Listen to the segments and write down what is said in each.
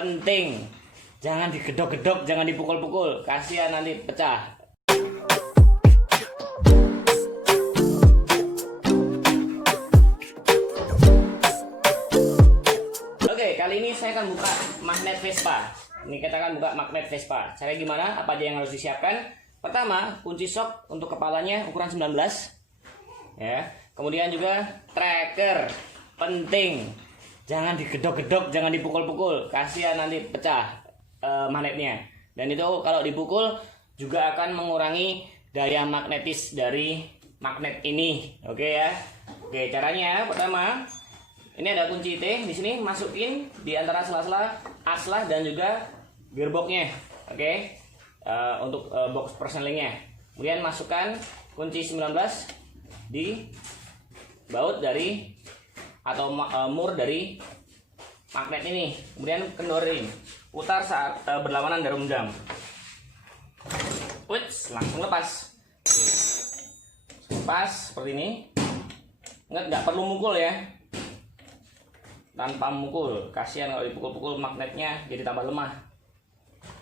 penting. Jangan digedok-gedok, jangan dipukul-pukul, kasihan nanti pecah. Oke, kali ini saya akan buka magnet Vespa. Ini kita akan buka magnet Vespa. Caranya gimana? Apa aja yang harus disiapkan? Pertama, kunci sok untuk kepalanya ukuran 19. Ya. Kemudian juga tracker penting. Jangan digedok-gedok, jangan dipukul-pukul, kasihan nanti pecah magnetnya. Dan itu kalau dipukul juga akan mengurangi daya magnetis dari magnet ini. Oke ya. Oke, caranya pertama, ini ada kunci T di sini, masukin di antara sela-sela aslah dan juga gearboxnya. Oke. Untuk box persenelingnya. Kemudian masukkan kunci 19 di baut dari atau mur dari magnet ini. Kemudian kendorin, putar saat berlawanan jarum jam. Wits, langsung lepas. Lepas seperti ini. Nggak perlu mukul ya. Tanpa mukul, kasihan kalau dipukul-pukul magnetnya jadi tambah lemah.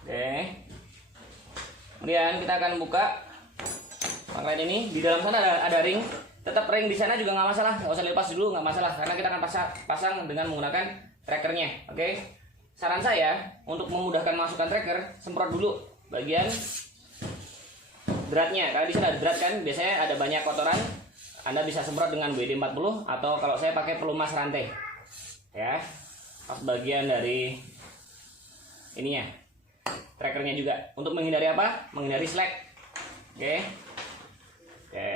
Oke. Kemudian kita akan buka magnet ini. Di dalam sana ada ring. Tetap ring di sana juga nggak masalah, nggak usah dilepas dulu, nggak masalah karena kita akan pasang dengan menggunakan trackernya. Oke. Saran saya untuk memudahkan masukkan tracker, semprot dulu bagian dratnya. Karena di sana ada drat kan, biasanya ada banyak kotoran. Anda bisa semprot dengan WD-40 atau kalau saya pakai pelumas rantai. Ya. Pas bagian dari ininya. Trackernya juga untuk menghindari apa? Menghindari slack. Oke. Oke.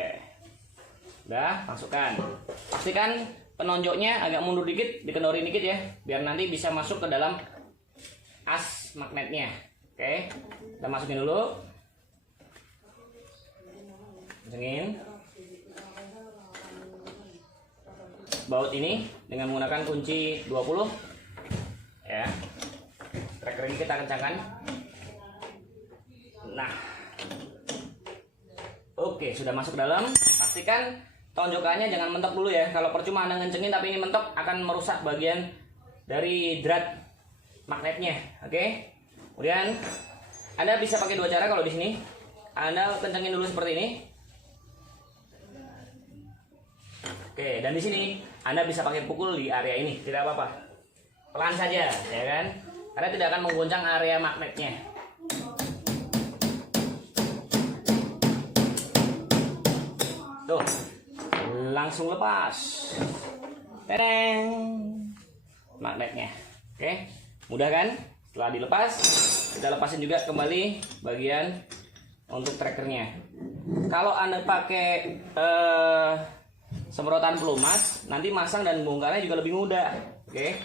Udah, masukkan. Pastikan penonjoknya agak mundur dikit, dikendorin dikit ya, biar nanti bisa masuk ke dalam as magnetnya. Oke. Kita masukin dulu. Kencengin. Baut ini dengan menggunakan kunci 20. Ya. Tracker ini kita kencangkan. Nah, oke, sudah masuk ke dalam. Pastikan tonjokannya jangan mentok dulu ya. Kalau percuma Anda ngencengin tapi ini mentok akan merusak bagian dari drat magnetnya. Oke. Kemudian Anda bisa pakai dua cara kalau di sini. Anda kencengin dulu seperti ini. Oke, dan di sini Anda bisa pakai pukul di area ini, tidak apa-apa. Pelan saja, ya kan? Karena tidak akan menggoncang area magnetnya. Tuh, langsung lepas. Tereng, magnetnya. Oke, mudah kan? Setelah dilepas, kita lepasin juga kembali bagian untuk trackernya. Kalau Anda pakai semprotan pelumas, nanti masang dan bongkarnya juga lebih mudah. Oke.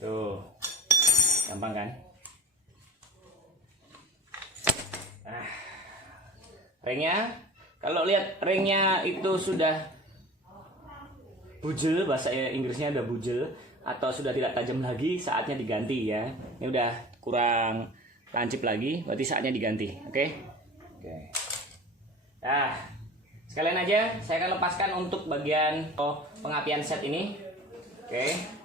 Tuh, gampang kan? Nah, ringnya, kalau lihat ringnya itu sudah bujel, bahasa Inggrisnya udah bujel atau sudah tidak tajam lagi, saatnya diganti ya. Ini udah kurang lancip lagi, berarti saatnya diganti. Oke? Oke. Nah, sekalian aja saya akan lepaskan untuk bagian pengapian set ini. Oke.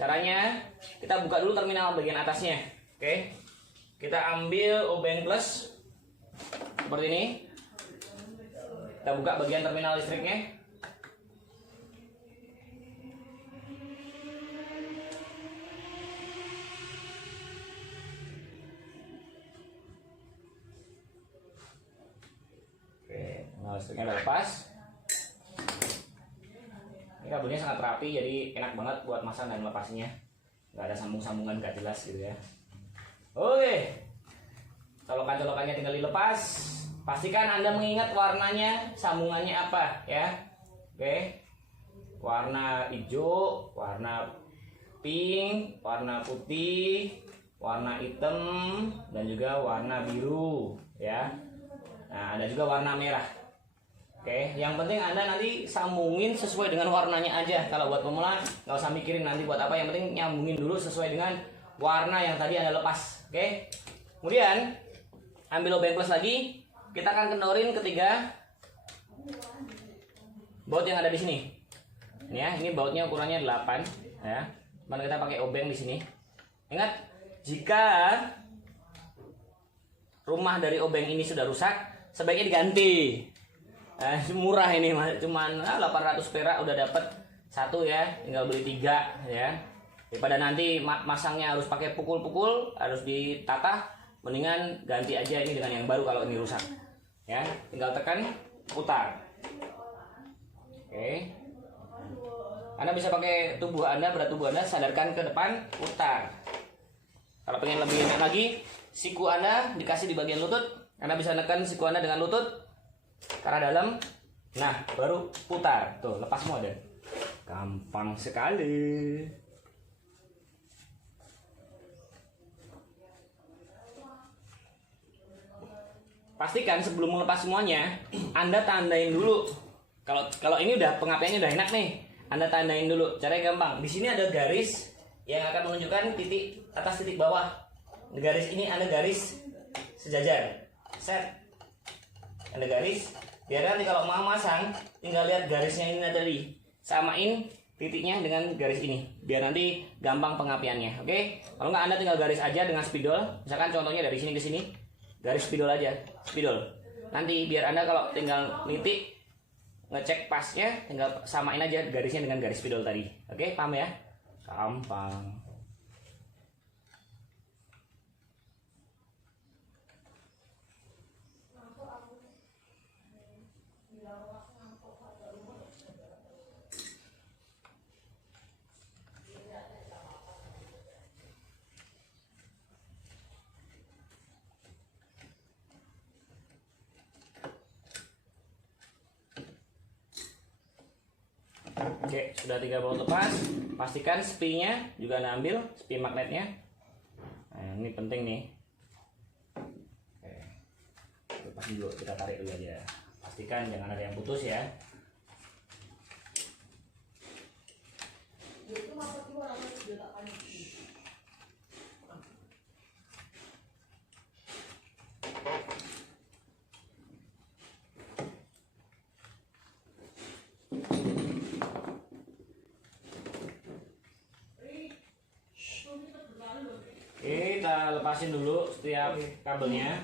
Caranya kita buka dulu terminal bagian atasnya. Oke. Kita ambil obeng plus seperti ini. Kita buka bagian terminal listriknya. Oke, terminal listriknya udah lepas. Ini kabelnya sangat rapi, jadi enak banget buat masang dan melepasnya. Nggak ada sambung-sambungan nggak jelas gitu ya. Oke, colokan-colokannya tinggal dilepas. Pastikan Anda mengingat warnanya, sambungannya apa ya. Oke, warna hijau, warna pink, warna putih, warna hitam, dan juga warna biru ya. Nah, ada juga warna merah. Oke, yang penting Anda nanti sambungin sesuai dengan warnanya aja. Kalau buat pemula nggak usah mikirin nanti buat apa, yang penting nyambungin dulu sesuai dengan warna yang tadi Anda lepas. Oke. Kemudian ambil obeng plus lagi, kita akan kendorin ketiga baut yang ada di sini. Ini ya, ini bautnya ukurannya 8 ya. Mana kita pakai obeng di sini. Ingat, jika rumah dari obeng ini sudah rusak, sebaiknya diganti. Murah ini, cuman 800 perak udah dapat satu ya, tinggal beli 3 ya. Daripada nanti masangnya harus pakai pukul-pukul, harus ditata, mendingan ganti aja ini dengan yang baru kalau ini rusak. Ya, tinggal tekan, putar. Oke. Anda bisa pakai tubuh Anda, berat tubuh Anda, sadarkan ke depan, putar. Kalau pengen lebih enak lagi, siku Anda dikasih di bagian lutut. Anda bisa nekan siku Anda dengan lutut ke arah dalam. Nah, baru putar. Tuh, lepas semua deh. Gampang sekali. Pastikan sebelum melepas semuanya, Anda tandain dulu. Kalau ini udah pengapiannya udah enak nih, Anda tandain dulu. Caranya gampang. Di sini ada garis yang akan menunjukkan titik atas titik bawah. Di garis ini Anda garis sejajar. Set. Anda garis. Biar nanti kalau mau masang, tinggal lihat garisnya ini tadi. Samain titiknya dengan garis ini. Biar nanti gampang pengapiannya. Oke? Kalau nggak Anda tinggal garis aja dengan spidol. Misalkan contohnya dari sini ke sini. Garis spidol aja, spidol. Nanti biar Anda kalau tinggal nitik ngecek pasnya, tinggal samain aja garisnya dengan garis spidol tadi. Oke, paham ya? Gampang. Oke, sudah 3 baut lepas. Pastikan spinya juga Anda ambil, spi magnetnya. Nah, ini penting nih. Oke. Lepas dulu, kita tarik dulu aja. Pastikan jangan ada yang putus ya. Kita lepasin dulu setiap kabelnya.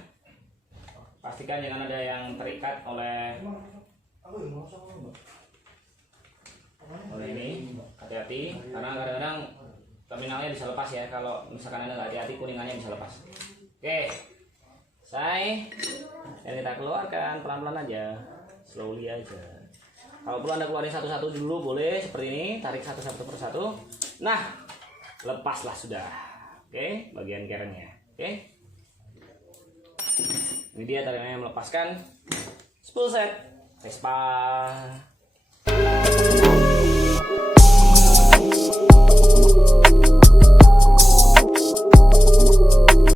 Pastikan jangan ada yang terikat oleh ini. Hati-hati, karena kadang-kadang terminalnya bisa lepas ya. Kalau misalkan Anda nggak hati-hati, kuningannya bisa lepas. Oke, selesai. Dan kita keluarkan pelan-pelan aja, slowly aja. Kalau perlu Anda keluarin satu-satu dulu boleh, seperti ini. Tarik satu-satu per satu. Nah, lepaslah sudah. Oke, bagian kerennya. Oke, ini dia tarikannya melepaskan spool set Vespa.